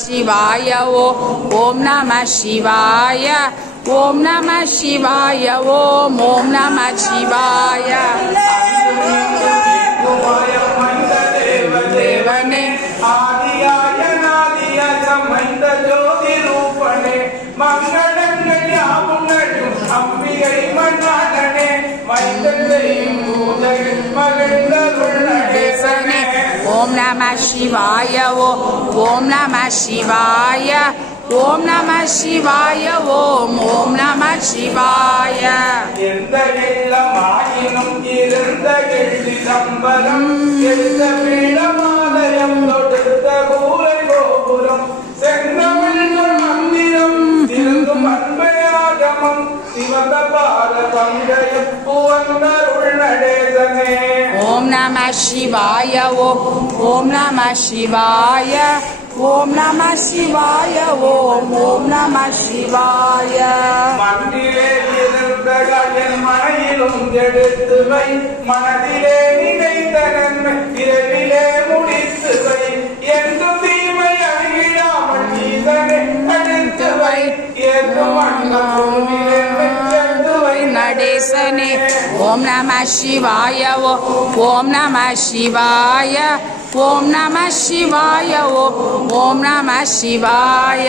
शिवाय ओम नमः शिवाय ओम नमः शिवाय ओम नमः शिवाय देवने आदियाय नादियाय समंत ज्योति रूपणे मंगलंगल्यामुन्नडुम अम्बियै मन्नाडने मैतल्लैयिम पूजै मगंदरुल्लडेसने ओम नमः शिवाय ओम नमः शिवाय ओम नमः शिवाय ओम नमः शिवाय எந்தெல்லமாயினும் இருந்த எள்ளி சம்பரம் எழுந்த பீடமாலயம் தொடுத்த கூரை கோபுரம் செங்கமிழ் மந்திரம் திருந்தும் அன்பயாகமம் சிவந்த பால பங்கயம் புவந்தருள் நடேசனே ओम नमः शिवाय ओम नमः शिवाय ओम नमः शिवाय ओम नमः शिवाय மண்ணிலே இருந்த என் மனையிலும் எடுத்து வை மனதிலே நினைத்த நன்மை இரவிலே முடித்து வை என்றும் தீமை அழியாமல் ஈசனை தடுத்து வை ஏற்கும் நடேசனே ओम नमः शिवाय ओम नमः शिवाय ओम नमः शिवाय ओम नमः शिवाय।